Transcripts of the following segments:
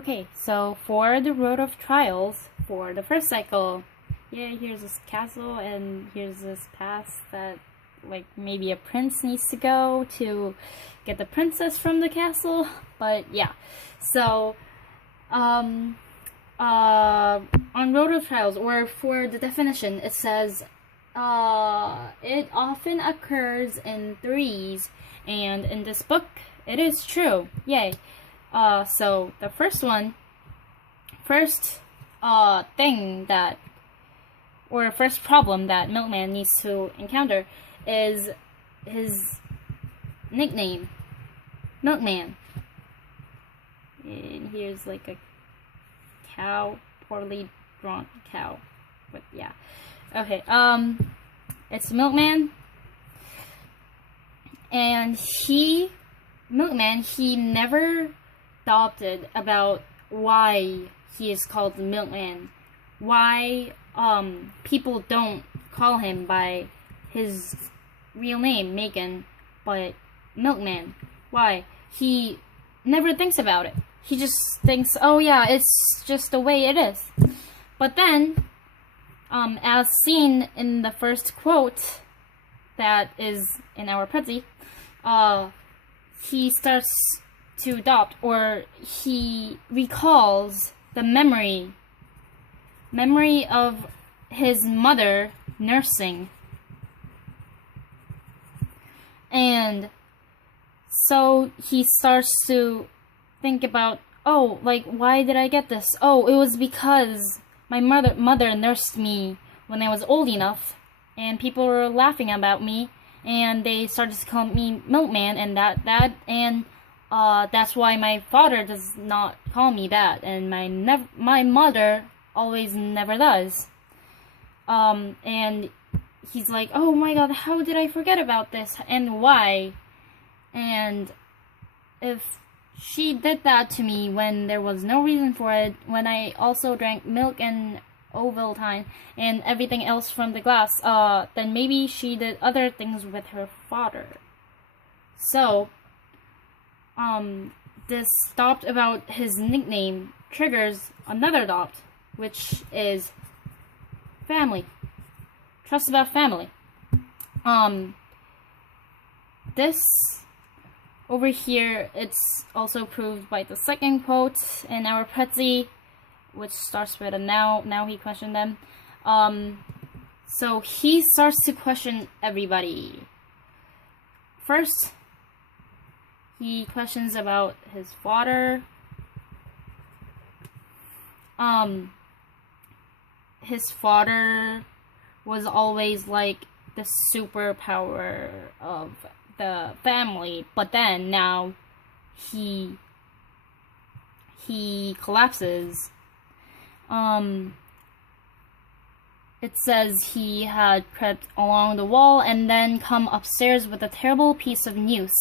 Okay, so for the Road of Trials, for the first cycle, yeah, here's this castle, and here's this path that, like, maybe a prince needs to go to get the princess from the castle, but yeah. So, on Road of Trials, or for the definition, it says, it often occurs in threes, and in this book, it is true. Yay. So the first problem that Milkman needs to encounter is his nickname, Milkman. And here's like a cow, poorly drawn cow, but yeah. Okay, it's Milkman, and Milkman, he never adopted about why he is called the Milkman, why people don't call him by his real name, Macon, but Milkman. Why? He never thinks about it. He just thinks, oh yeah, it's just the way it is. But then, as seen in the first quote that is in our Prezi, he starts to adopt, or he recalls the memory of his mother nursing. And so he starts to think about, oh, like, why did I get this? Oh, it was because my mother nursed me when I was old enough, and people were laughing about me, and they started to call me Milkman, and that's why my father does not call me that, and my mother always never does. And he's like, oh my god, how did I forget about this, and why? And if she did that to me when there was no reason for it, when I also drank milk and Ovaltine and everything else from the glass, then maybe she did other things with her father. So, this thought about his nickname triggers another thought, which is family. Trust about family. This over here, it's also proved by the second quote in our Prezi, which starts with a now he questioned them. So he starts to question everybody. First, he questions about his father. His father was always like the superpower of the family, but then now he collapses. It says he had crept along the wall and then come upstairs with a terrible piece of news.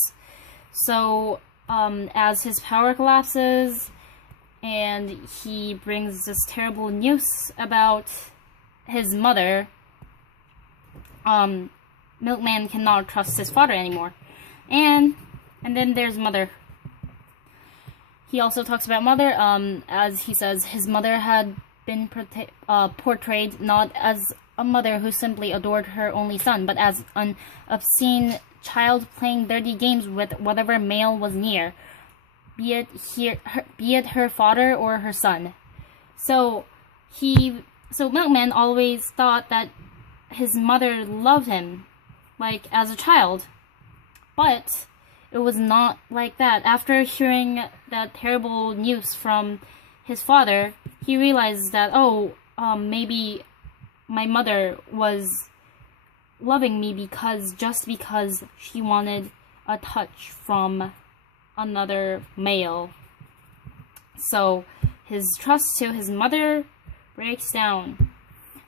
So, as his power collapses and he brings this terrible news about his mother, Milkman cannot trust his father anymore. And then there's Mother. He also talks about Mother, as he says, his mother had been portrayed not as a mother who simply adored her only son, but as an obscene child playing dirty games with whatever male was near, be it her father or her son. So Milkman always thought that his mother loved him, like, as a child, but it was not like that. After hearing that terrible news from his father, he realized that, maybe my mother was loving me just because she wanted a touch from another male. So his trust to his mother breaks down.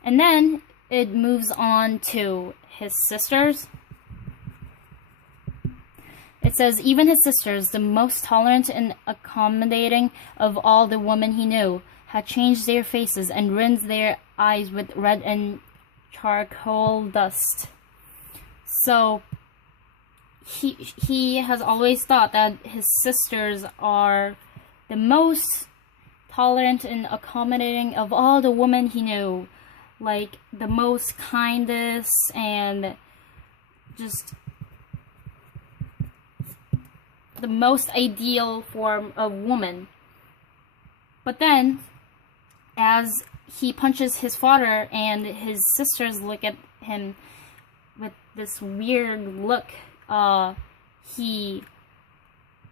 And then it moves on to his sisters. It says, even his sisters, the most tolerant and accommodating of all the women he knew, had changed their faces and rinsed their eyes with red and charcoal dust. So he has always thought that his sisters are the most tolerant and accommodating of all the women he knew, like the most kindest and just the most ideal form of woman. But then, as he punches his father and his sisters look at him with this weird look, he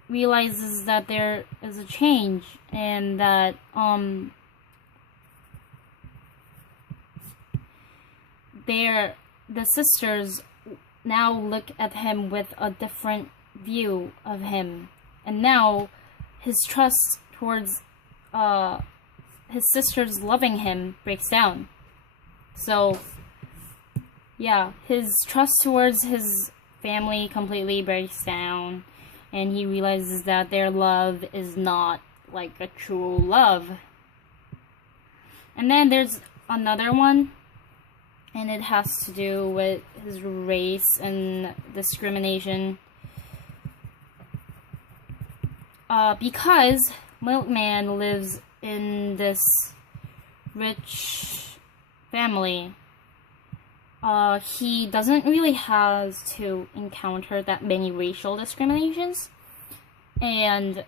realizes that there is a change and that the sisters now look at him with a different view of him, and now his trust towards his sisters loving him breaks down. So yeah, his trust towards his family completely breaks down, and he realizes that their love is not like a true love. And then there's another one, and it has to do with his race and discrimination. Because Milkman lives in this rich family, he doesn't really have to encounter that many racial discriminations, and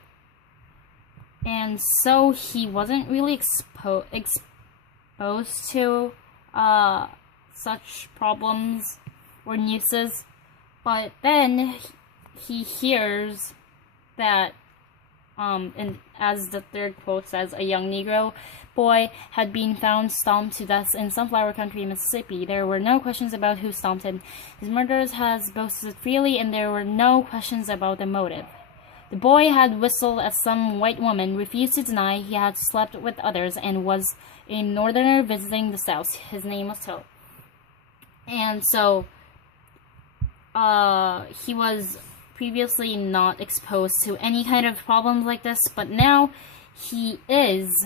so he wasn't really exposed to such problems or newses. But then he hears that and as the third quote says, a young Negro boy had been found stomped to death in Sunflower Country, Mississippi. There were no questions about who stomped him. His murderers has boasted freely, and there were no questions about the motive. The boy had whistled at some white woman, refused to deny he had slept with others, and was a northerner visiting the South. His name was Till. And so, he was previously not exposed to any kind of problems like this, but now he is,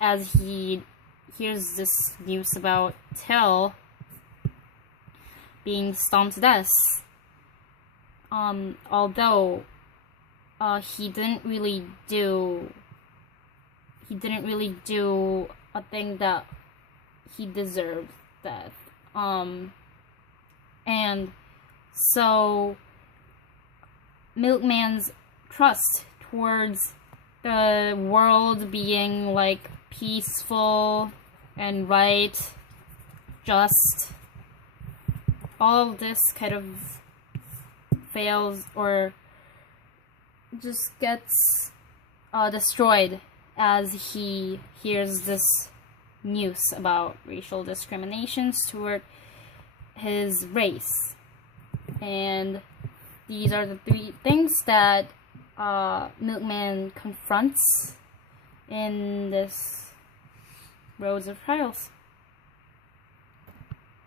as he hears this news about Till being stomped to death. Although he didn't really do a thing that he deserved death. And so Milkman's trust towards the world being like peaceful and right, just, all this kind of fails or just gets destroyed as he hears this news about racial discriminations toward his race. And these are the three things that Milkman confronts in this Roads of Trials.